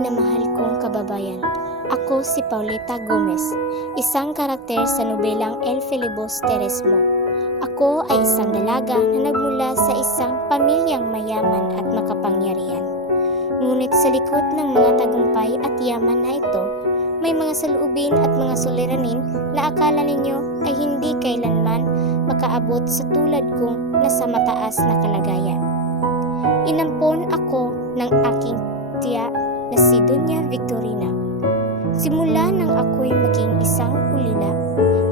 minamahal kong kababayan. Ako si Pauleta Gomez, isang karakter sa nobelang El Filibusterismo. Ako ay isang dalaga na nagmula sa isang pamilyang mayaman at makapangyarihan. Ngunit sa likod ng mga tagumpay at yaman na ito, may mga saloobin at mga suliranin na akala ninyo ay hindi kailanman makaabot sa tulad kong nasa mataas na kalagayan. Inampon ako ng aking tiya na si Doña Victorina. Simula nang ako'y maging isang ulila,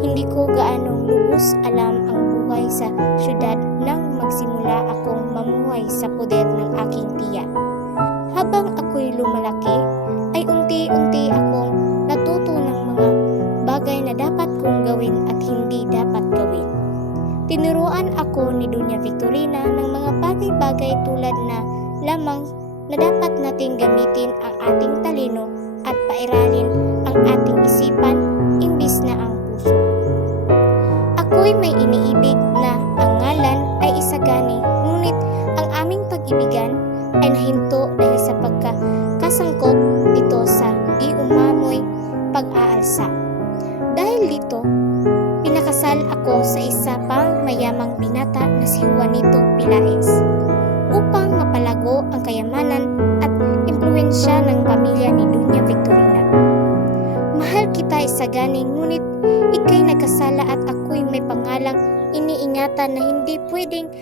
hindi ko gaanong lubos alam ang buhay sa syudad nang magsimula akong mamuhay sa poder ng aking tiya. Habang ako'y lumalaki, ay unti-unti akong natuto ng mga bagay na dapat kong gawin at hindi dapat gawin. Tinuruan ako ni Doña Victorina ng mga bagay-bagay tulad na lamang na dapat nating gamitin ang ating talino at pairalin ang ating isipan imbis na ang puso. Ako'y may iniibig na ang ngalan ay isagani, ngunit ang aming pag-ibigan ay nahinto dahil sa pagkakasangkot dito sa di umamoy pag-aalsa. Dahil dito, pinakasal ako sa isa pang mayamang binata na si Juanito Pilaes upang mapalago ang kayamanan at impluwensya ng pamilya ni Doña Victorina. Mahal kita isagani, ngunit ika'y nagkasala at ako'y may pangalang iniingatan na hindi pwedeng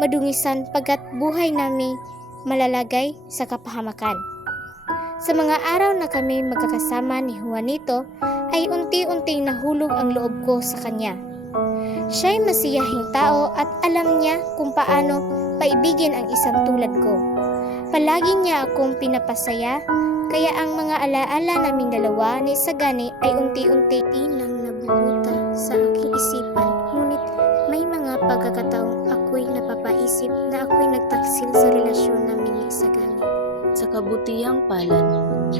madungisan pagkat buhay namin malalagay sa kapahamakan. Sa mga araw na kami magkakasama ni Juanito ay unti-unting nahulog ang loob ko sa kanya. Siya'y masiyahing tao at alam niya kung paano paibigin ang isang tulad ko. Palagi niya akong pinapasaya, kaya ang mga alaala naming dalawa ni Sagani ay unti-unti nang nabubuta sa aking isipan. Ngunit may mga pagkakataong ako'y napapaisip na ako'y nagtaksil sa relasyon namin ni Sagani. Sa kabutihang palad,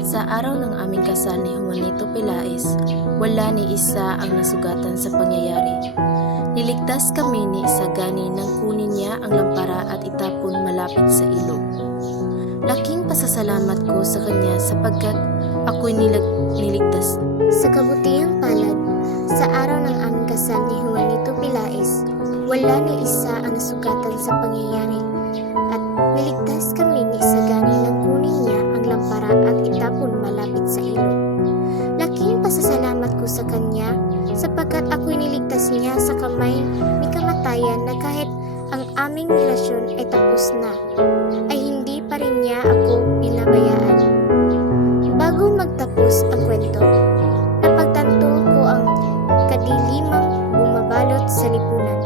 sa araw ng aming kasal ni Juanito Pilaes, wala ni isa ang nasugatan sa pangyayari. Niligtas kami ni Sagani nang kunin niya ang lampara at itapon malapit sa ilog. Laking pasasalamat ko sa kanya sapagkat ako'y niligtas. Sa kabutihang palad, sa araw ng aming kasal ni Juanito Pilaes, wala ni isa ang nasugatan sa pangyayari at niligtas kami ni Sagani nang kunin niya ang lampara at itapon malapit sa ilog. Laking pasasalamat ko sa kanya sapagkat ako'y niligtas niya sa kamay ni kamatayan na kahit ang aming relasyon ay tapos na, ay hindi pa rin niya ako pinabayaan. Bago magtapos ang kwento, napagtanto ko ang kadilimang bumabalot sa lipunan.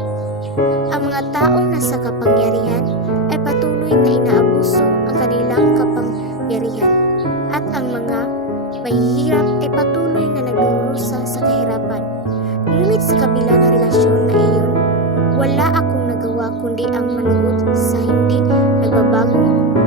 Ang mga taong nasa kapangyarihan ay patuloy na inaabuso ang kanilang kapangyarihan at ang mga mahihirap ay patuloy na nagdurusa sa kahirapan. Ngunit sa kabila ng relasyon na iyon, wala akong nagawa kundi ang manood sa hindi nagbabagong